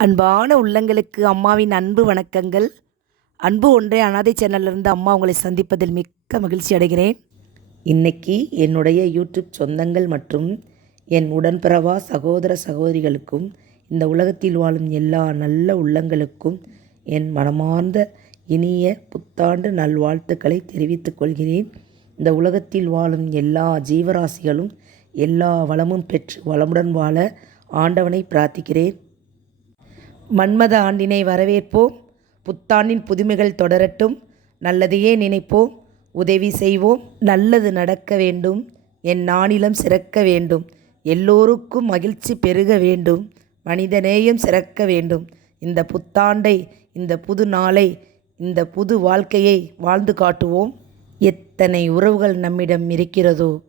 அன்பான உள்ளங்களுக்கு அம்மாவின் அன்பு வணக்கங்கள். அன்பு ஒன்றே அனாதை சேனல்லேருந்து அம்மா உங்களை சந்திப்பதில் மிக்க மகிழ்ச்சி அடைகிறேன். இன்னைக்கு என்னுடைய யூடியூப் சொந்தங்கள் மற்றும் என் உடன்பிறவா சகோதர சகோதரிகளுக்கும் இந்த உலகத்தில் வாழும் எல்லா நல்ல உள்ளங்களுக்கும் என் மனமார்ந்த இனிய புத்தாண்டு நல்வாழ்த்துக்களை தெரிவித்துக் கொள்கிறேன். இந்த உலகத்தில் வாழும் எல்லா ஜீவராசிகளும் எல்லா வளமும் பெற்று வளமுடன் வாழ ஆண்டவனை பிரார்த்திக்கிறேன். மன்மத ஆண்டினை வரவேற்போம். புத்தாண்டின் புதுமைகள் தொடரட்டும். நல்லதையே நினைப்போம். உதவி செய்வோம். நல்லது நடக்க வேண்டும். என் நாணிலம் சிறக்க வேண்டும். எல்லோருக்கும் மகிழ்ச்சி பெருக வேண்டும். மனிதநேயம் சிறக்க வேண்டும். இந்த புத்தாண்டை இந்த புது நாளை இந்த புது வாழ்க்கையை வாழ்ந்து காட்டுவோம். எத்தனை உறவுகள் நம்மிடம் இருக்கிறதோ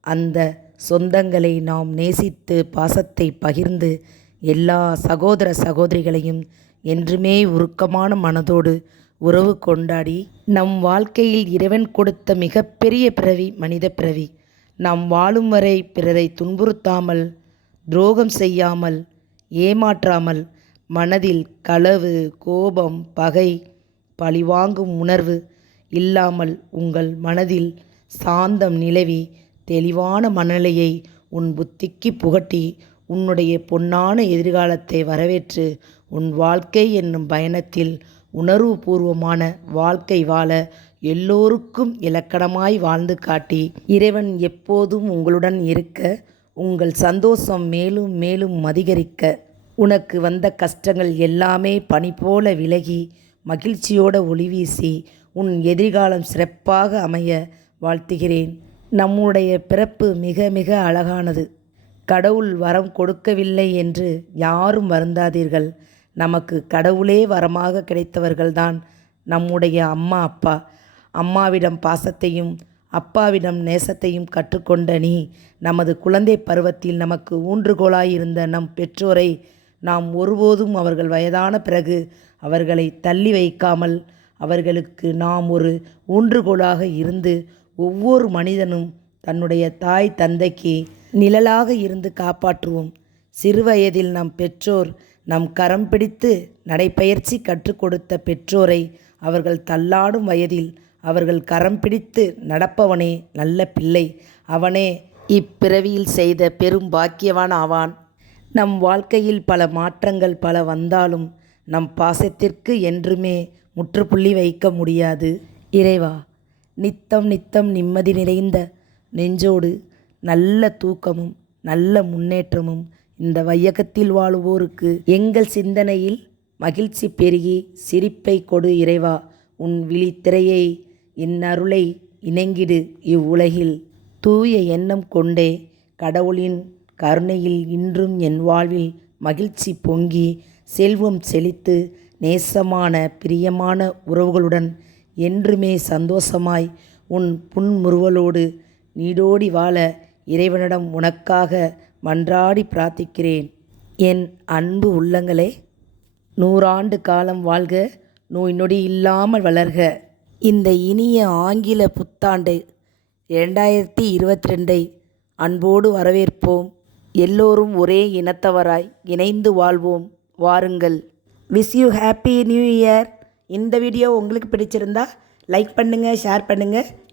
அந்த சொந்தங்களை நாம் நேசித்து பாசத்தை பகிர்ந்து எல்லா சகோதர சகோதரிகளையும் என்றுமே உருக்கமான மனதோடு உறவு கொண்டாடி நம் வாழ்க்கையில் இறைவன் கொடுத்த மிகப்பெரிய பிறவி மனித பிறவி. நாம் வாழும் வரை பிறரை துன்புறுத்தாமல் துரோகம் செய்யாமல் ஏமாற்றாமல் மனதில் களவு கோபம் பகை பழிவாங்கும் உணர்வு இல்லாமல் உங்கள் மனதில் சாந்தம் நிலவி தெளிவான மனநிலையை உன் புத்திக்கு புகட்டி உன்னுடைய பொன்னான எதிர்காலத்தை வரவேற்று உன் வாழ்க்கை என்னும் பயணத்தில் உணர்வுபூர்வமான வாழ்க்கை வாழ எல்லோருக்கும் இலக்கணமாய் வாழ்ந்து காட்டி இறைவன் எப்போதும் உங்களுடன் இருக்க உங்கள் சந்தோஷம் மேலும் மேலும் அதிகரிக்க உனக்கு வந்த கஷ்டங்கள் எல்லாமே பனி போல விலகி மகிழ்ச்சியோட ஒளி வீசி உன் எதிர்காலம் சிறப்பாக அமைய வாழ்த்துகிறேன். நம்முடைய பிறப்பு மிக மிக அழகானது. கடவுள் வரம் கொடுக்கவில்லை என்று யாரும் வருந்தாதீர்கள். நமக்கு கடவுளே வரமாக கிடைத்தவர்கள்தான் நம்முடைய அம்மா அப்பா. அம்மாவிடம் பாசத்தையும் அப்பாவிடம் நேசத்தையும் கற்றுக்கொண்ட நீ நமது குழந்தை பருவத்தில் நமக்கு ஊன்றுகோலாயிருந்த நம் பெற்றோரை நாம் ஒருபோதும் அவர்கள் வயதான பிறகு அவர்களை தள்ளி வைக்காமல் அவர்களுக்கு நாம் ஒரு ஊன்றுகோலாக இருந்து ஒவ்வொரு மனிதனும் தன்னுடைய தாய் தந்தைக்கு நிழலாக இருந்து காப்பாற்றுவோம். சிறுவயதில் நம் பெற்றோர் நம் கரம் பிடித்து நடைப்பயிற்சி கற்றுக் கொடுத்த பெற்றோரை அவர்கள் தள்ளாடும் வயதில் அவர்கள் கரம் பிடித்து நடப்பவனே நல்ல பிள்ளை. அவனே இப்பிறவியில் செய்த பெரும் பாக்கியவான் ஆவான். நம் வாழ்க்கையில் பல மாற்றங்கள் பல வந்தாலும் நம் பாசத்திற்கு என்றுமே முற்றுப்புள்ளி வைக்க முடியாது. இறைவா நித்தம் நித்தம் நிம்மதி நிறைந்த நெஞ்சோடு நல்ல தூக்கமும் நல்ல முன்னேற்றமும் இந்த வையகத்தில் வாழுவோருக்கு எங்கள் சிந்தனையில் மகிழ்ச்சி பெருகி சிரிப்பை கொடு இறைவா உன் விழித்திரையை இந்நருளை இணங்கிடு இவ்வுலகில். தூய எண்ணம் கொண்டே கடவுளின் கருணையில் இன்றும் என் வாழ்வில் மகிழ்ச்சி பொங்கி செல்வம் செழித்து நேசமான பிரியமான உறவுகளுடன் என்றுமே சந்தோஷமாய் உன் புன்முறுவலோடு நீடோடி வாழ இறைவனிடம் உனக்காக மன்றாடி பிரார்த்திக்கிறேன். என் அன்பு உள்ளங்களே நூறாண்டு காலம் வாழ்க நோய் நொடி இல்லாமல் வளர்க. இந்த இனிய ஆங்கில புத்தாண்டு இரண்டாயிரத்தி இருபத்தி ரெண்டை அன்போடு வரவேற்போம். எல்லோரும் ஒரே இனத்தவராய் இணைந்து வாழ்வோம். வாருங்கள். Wish you happy new year இந்த வீடியோ உங்களுக்கு பிடிச்சிருந்தா லைக் பண்ணுங்கள் ஷேர் பண்ணுங்கள்